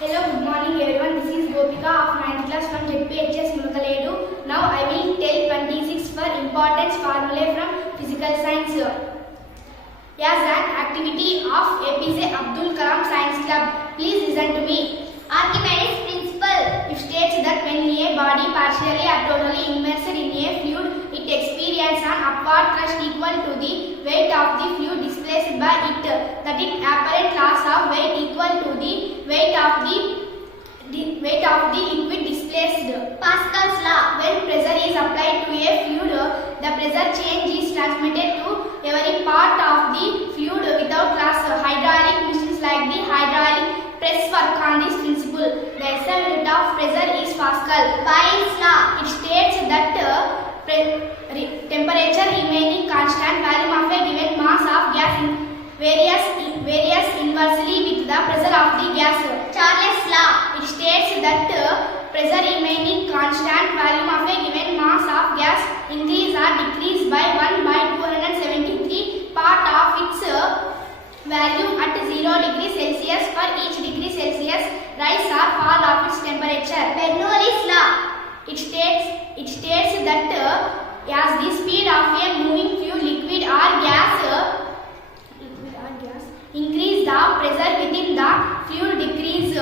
Hello, good morning everyone. This is Gopika of 9th class from ZPHS Mulkaledu. Now I will tell 26 for importance formulae from physical science. As an activity of APJ Abdul Kalam Science Club, please listen to me. Archimedes principle. It states that when a body partially or totally immersed in a fluid, it experiences an upward thrust equal to the weight of the fluid displaced by it. That its apparent loss of weight equal to the weight of the liquid displaced. Pascal's law. When pressure is applied to a fluid, the pressure change is transmitted to every part of the fluid without loss. Hydraulic machines like the hydraulic press work on this principle. The SI unit of pressure is Pascal. Bayes' law. It states that temperature remaining constant, volume of a given mass of gas varies inversely with the pressure of the gas. Charles' law. It states that pressure remaining constant, volume of a given mass of gas increase or decrease by 1 by 273 part of its value at 0 degree Celsius for each degree Celsius rise or fall of its temperature. Bernoulli's law. It states that as the speed of a moving fluid, liquid or gas increase, the pressure within the fluid decrease.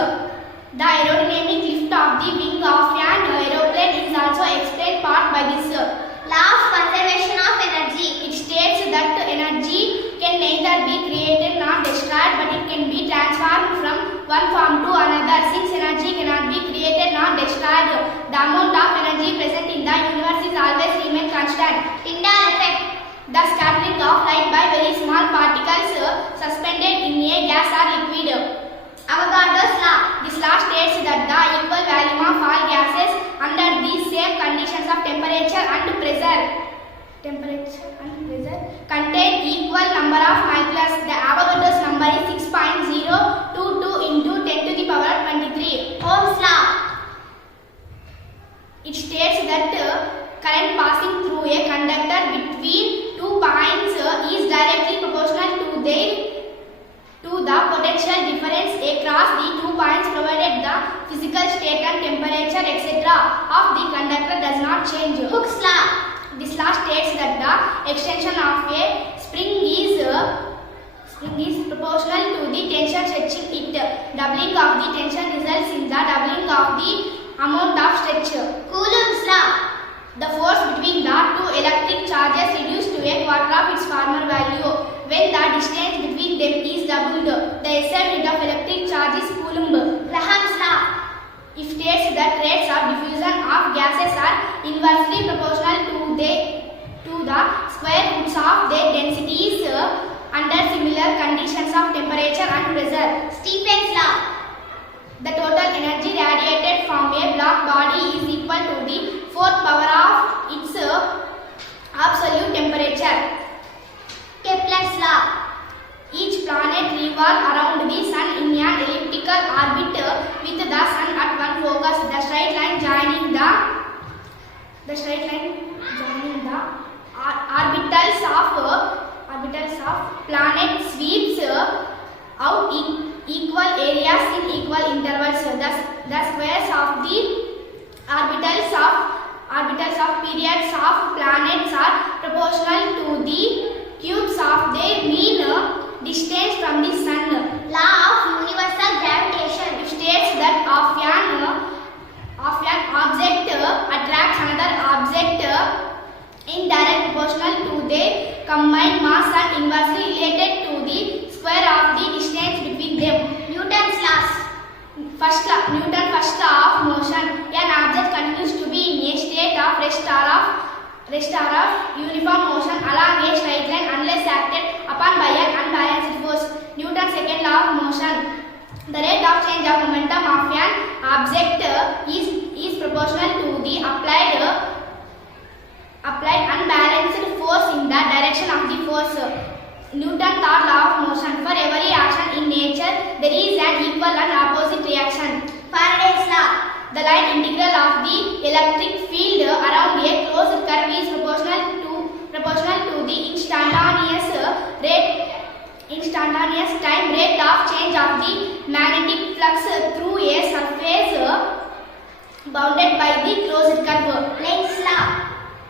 The aerodynamic lift of the wing of an aeroplane is also explained part by this. Law of conservation of energy. It states that energy can neither be created nor destroyed, but it can be transformed from one form to another. Since energy cannot be created nor destroyed, the amount of energy present in the universe is always remain constant. Tyndall effect. The scattering of light by very small particles suspended in a gas or liquid. Avogadro's law. This law states that the equal volume of all gases under the same conditions of temperature and pressure contain equal number of molecules. The Avogadro's number is 6.022 into 10 to the power 23. Ohm's law. It states that current passing through a conductor between 2 points is directly proportional to the potential difference across the 2 points, provided the physical state and temperature etc. of the conductor does not change. Hooke's law. This law states that the extension of a spring is proportional to the tension stretching it. Doubling of the tension results in the doubling of the amount of stretch. Coulomb's law. The force between the two electric charges reduced to a quarter of its former value when the distance between them is doubled. The SI unit of electric charge is coulomb. Graham's law. It states that rates of diffusion of gases are inversely proportional to the square roots of their densities under similar conditions of temperature and pressure. Stephen's law. The total energy radiated from a black body is equal to the fourth power of its absolute temperature. Kepler's law. Each planet revolves around the sun in an elliptical orbit with the sun at one focus. The straight line joining the orbitals of planet sweeps out equal areas in equal intervals. The squares of the orbitals of periods of planets are proportional to the cubes of their mean distance from the sun. Law of universal gravitation. It states that of an object attracts another object in direct proportional to their combined mass and inversely related to the square of the distance between them. Newton's laws. Newton's first law of motion. An object continues to be in a state of rest or of uniform motion along a straight line unless acted upon by an unbalanced force. Newton's second law of motion. The rate of change of momentum of an object is proportional to the applied unbalanced force in the direction of the force. Newton's third law of motion. For every action in nature, there is an equal and opposite reaction. Faraday's law. The line integral of the electric field around a closed curve is proportional to the instantaneous time rate of change of the magnetic flux through a surface bounded by the closed curve. Lenz law.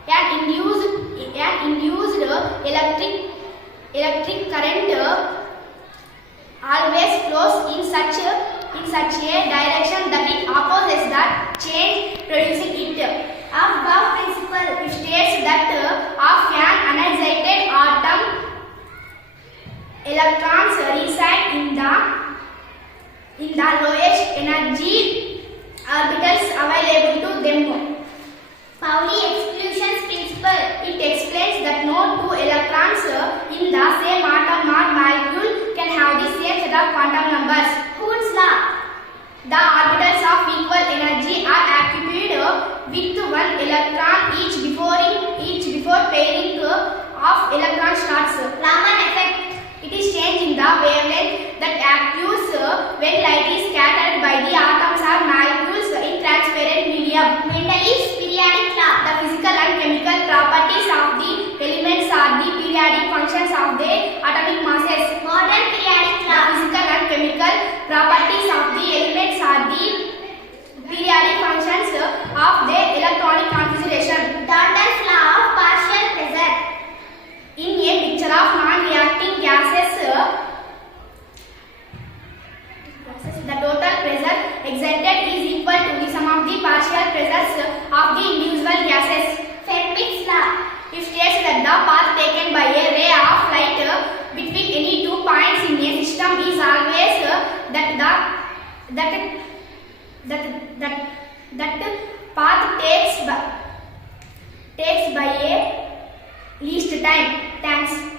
An induced electric current always flows in such a direction that it opposes the change producing it. Above principle. It states that of an unexcited atom, electrons reside in the lowest energy orbitals available to them. Pauli exclusion principle. It explains that no two electrons in the same atom or molecule can have the same set of quantum numbers. Hooke's law. The orbitals of equal energy are occupied with one electron each before pairing of electron starts. Raman effect. It is change in the wavelength that occurs when light is scattered by the atoms or molecules in transparent medium. Mendeleev's periodic law. The physical and chemical properties of the elements are the periodic functions of their atomic masses. Modern periodic The law. physical and chemical properties of the elements are the periodic functions of their electronic configuration. Dalton's law of partial pressure. In a mixture of non-reacting gases, the total pressure exerted is equal to the sum of the partial pressures of the individual gases. Fermat's law. It states that the path taken by a ray of light between any 2 points in a system is always that path takes by a least time. Thanks.